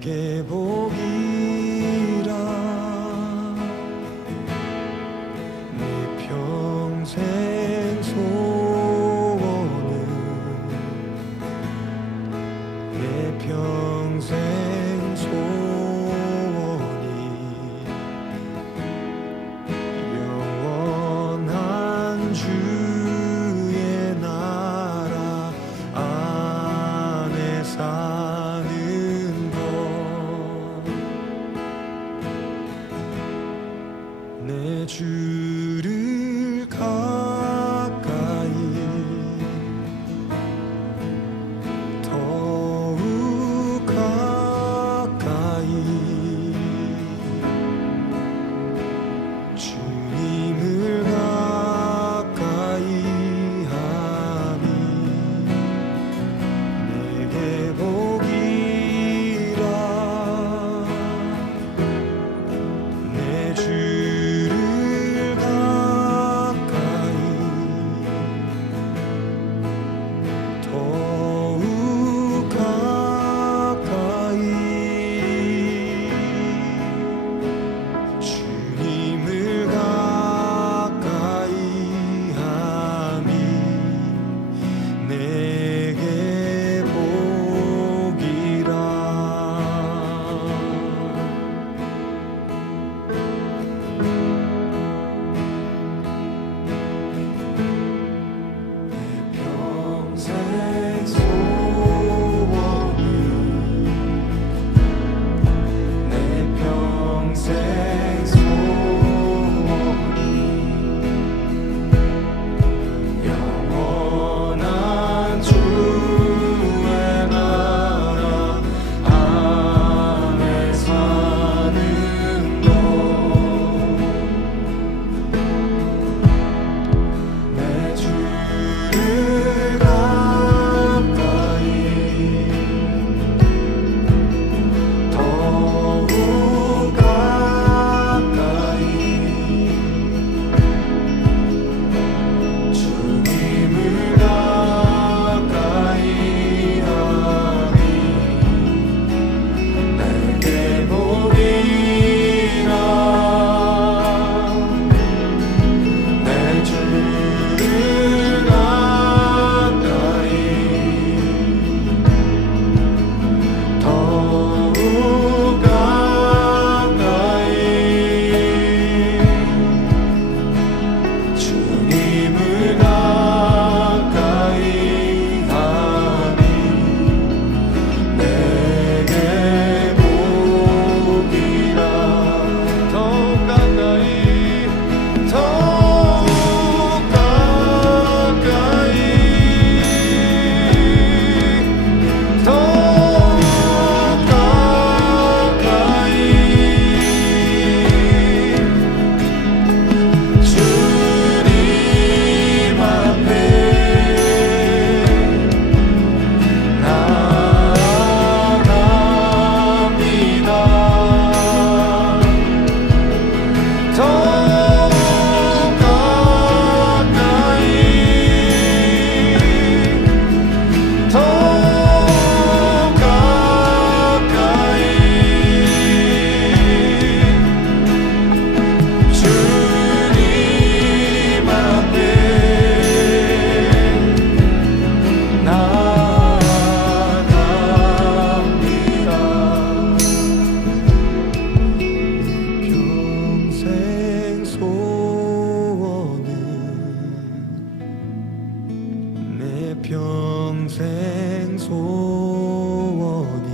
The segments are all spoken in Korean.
내게 복이라. 내 평생 소원은 내 평생 소원이 영원한 주의 나라 안에 사는 것. 내 주를 가까이 더욱 가까이 주님을 가까이 하니 내게 복이라. 내 주를 가까이 더욱 가까이 주님을 가까이 하니 내게 복이라. 내 평생 소원은 내 평생 소원이 영원한 주의 나라 안에 사는 것. 내 주를 가까이 더욱 가까이 주님을 가까이 하니 내게 복이라. 내 주를 가까이 더욱 가까이 주님을 가까이 하니 내게 복이라. 더욱 가까이 더욱 가까이 더욱 가까이 주님 앞에 나아갑니다. 더욱 가까이 더욱 가까이 주님 앞에 나아갑니다. 평생 소원은 내 평생 소원이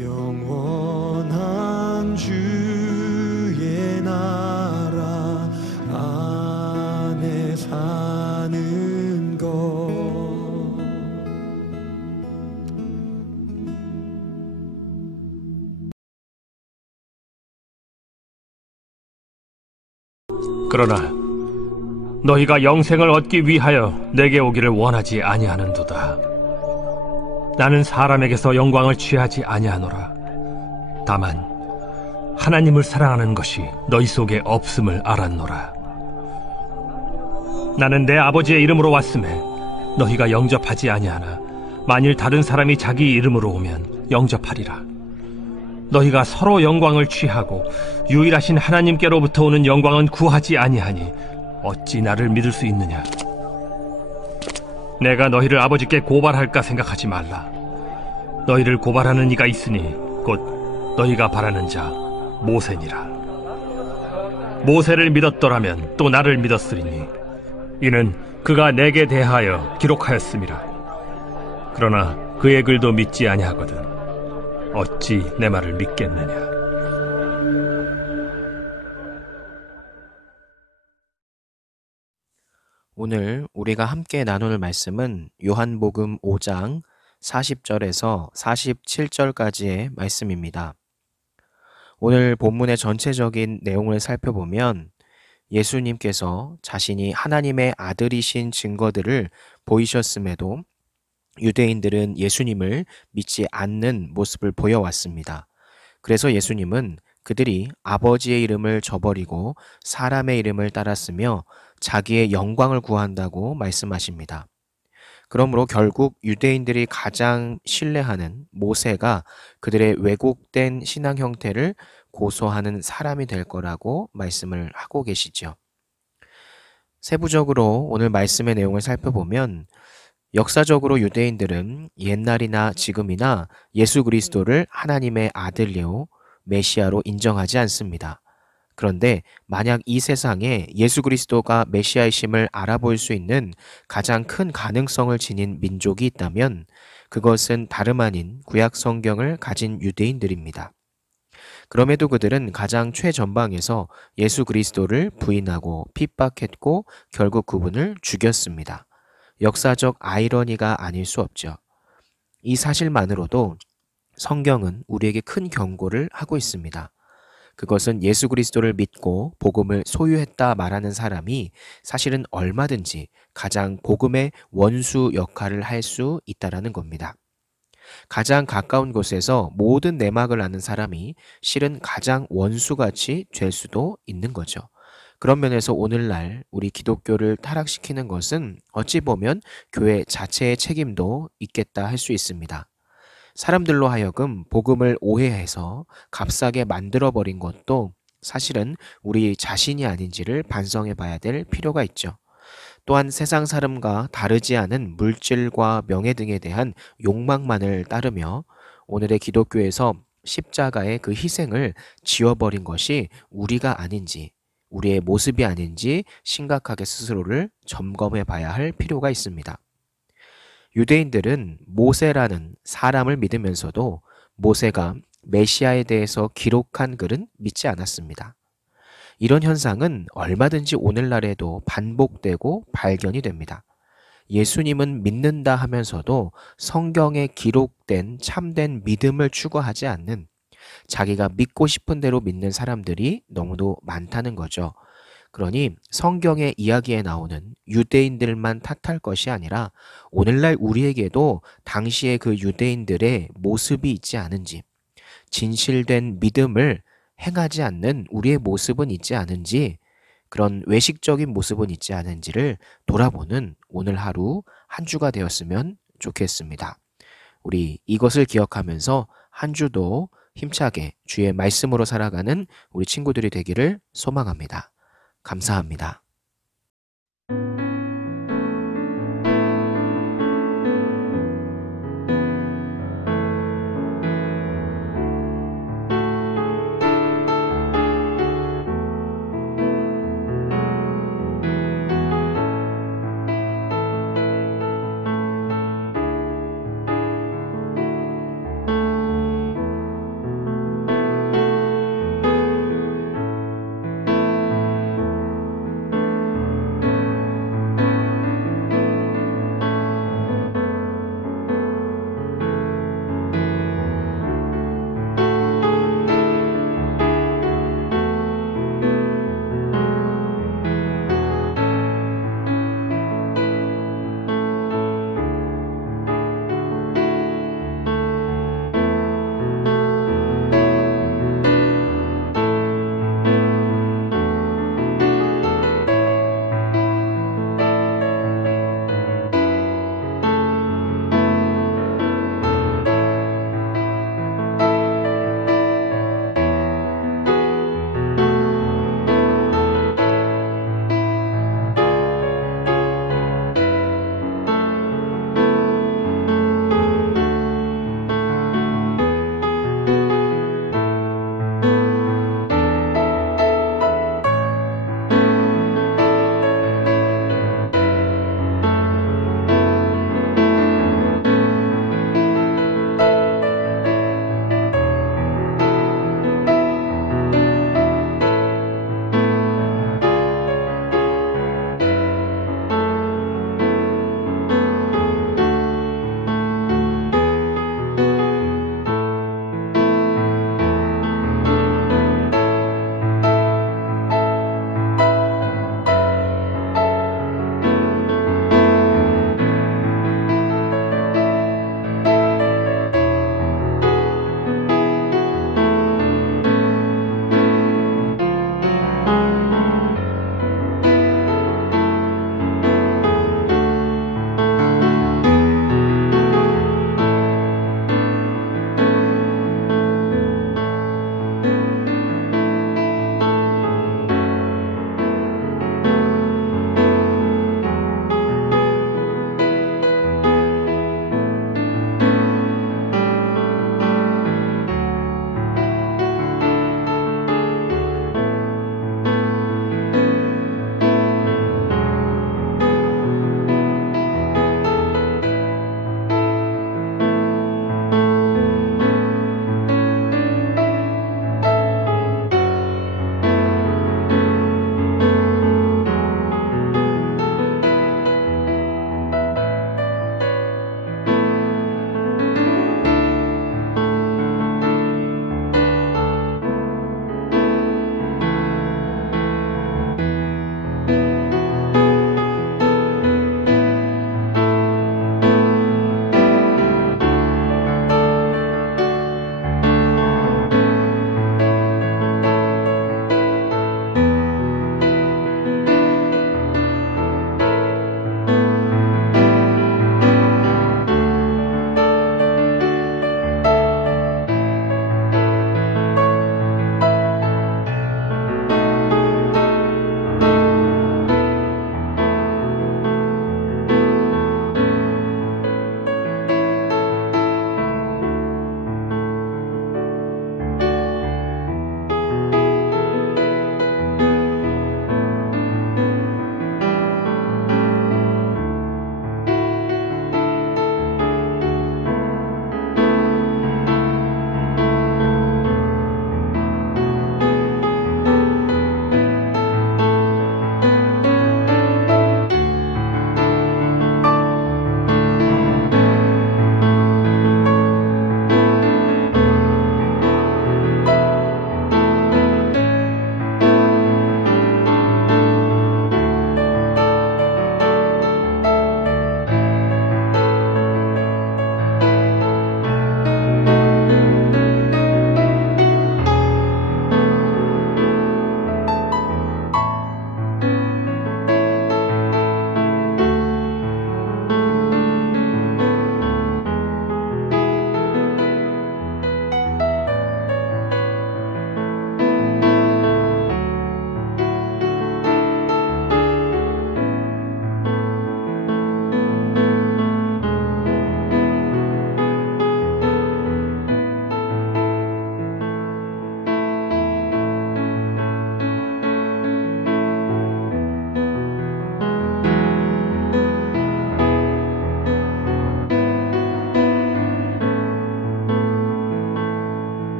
영원한 주의 나라 안에 사는 것. 그러나 너희가 영생을 얻기 위하여 내게 오기를 원하지 아니하는도다. 나는 사람에게서 영광을 취하지 아니하노라. 다만 하나님을 사랑하는 것이 너희 속에 없음을 알았노라. 나는 내 아버지의 이름으로 왔음에 너희가 영접하지 아니하나 만일 다른 사람이 자기 이름으로 오면 영접하리라. 너희가 서로 영광을 취하고 유일하신 하나님께로부터 오는 영광은 구하지 아니하니 어찌 나를 믿을 수 있느냐? 내가 너희를 아버지께 고발할까 생각하지 말라. 너희를 고발하는 이가 있으니 곧 너희가 바라는 자 모세니라. 모세를 믿었더라면 또 나를 믿었으리니 이는 그가 내게 대하여 기록하였음이라. 그러나 그의 글도 믿지 아니하거든 어찌 내 말을 믿겠느냐? 오늘 우리가 함께 나눌 말씀은 요한복음 5장 40절에서 47절까지의 말씀입니다. 오늘 본문의 전체적인 내용을 살펴보면 예수님께서 자신이 하나님의 아들이신 증거들을 보이셨음에도 유대인들은 예수님을 믿지 않는 모습을 보여왔습니다. 그래서 예수님은 그들이 아버지의 이름을 저버리고 사람의 이름을 따랐으며 자기의 영광을 구한다고 말씀하십니다. 그러므로 결국 유대인들이 가장 신뢰하는 모세가 그들의 왜곡된 신앙 형태를 고소하는 사람이 될 거라고 말씀을 하고 계시죠. 세부적으로 오늘 말씀의 내용을 살펴보면 역사적으로 유대인들은 옛날이나 지금이나 예수 그리스도를 하나님의 아들이요 메시아로 인정하지 않습니다. 그런데 만약 이 세상에 예수 그리스도가 메시아이심을 알아볼 수 있는 가장 큰 가능성을 지닌 민족이 있다면 그것은 다름 아닌 구약 성경을 가진 유대인들입니다. 그럼에도 그들은 가장 최전방에서 예수 그리스도를 부인하고 핍박했고 결국 그분을 죽였습니다. 역사적 아이러니가 아닐 수 없죠. 이 사실만으로도 성경은 우리에게 큰 경고를 하고 있습니다. 그것은 예수 그리스도를 믿고 복음을 소유했다 말하는 사람이 사실은 얼마든지 가장 복음의 원수 역할을 할 수 있다는 겁니다. 가장 가까운 곳에서 모든 내막을 아는 사람이 실은 가장 원수같이 될 수도 있는 거죠. 그런 면에서 오늘날 우리 기독교를 타락시키는 것은 어찌 보면 교회 자체의 책임도 있겠다 할 수 있습니다. 사람들로 하여금 복음을 오해해서 값싸게 만들어버린 것도 사실은 우리 자신이 아닌지를 반성해 봐야 될 필요가 있죠. 또한 세상 사람과 다르지 않은 물질과 명예 등에 대한 욕망만을 따르며 오늘의 기독교에서 십자가의 그 희생을 지워버린 것이 우리가 아닌지, 우리의 모습이 아닌지 심각하게 스스로를 점검해 봐야 할 필요가 있습니다. 유대인들은 모세라는 사람을 믿으면서도 모세가 메시아에 대해서 기록한 글은 믿지 않았습니다. 이런 현상은 얼마든지 오늘날에도 반복되고 발견이 됩니다. 예수님은 믿는다 하면서도 성경에 기록된 참된 믿음을 추구하지 않는 자기가 믿고 싶은 대로 믿는 사람들이 너무도 많다는 거죠. 그러니 성경의 이야기에 나오는 유대인들만 탓할 것이 아니라 오늘날 우리에게도 당시의 그 유대인들의 모습이 있지 않은지, 진실된 믿음을 행하지 않는 우리의 모습은 있지 않은지, 그런 외식적인 모습은 있지 않은지를 돌아보는 오늘 하루 한 주가 되었으면 좋겠습니다. 우리 이것을 기억하면서 한 주도 힘차게 주의 말씀으로 살아가는 우리 친구들이 되기를 소망합니다. 감사합니다.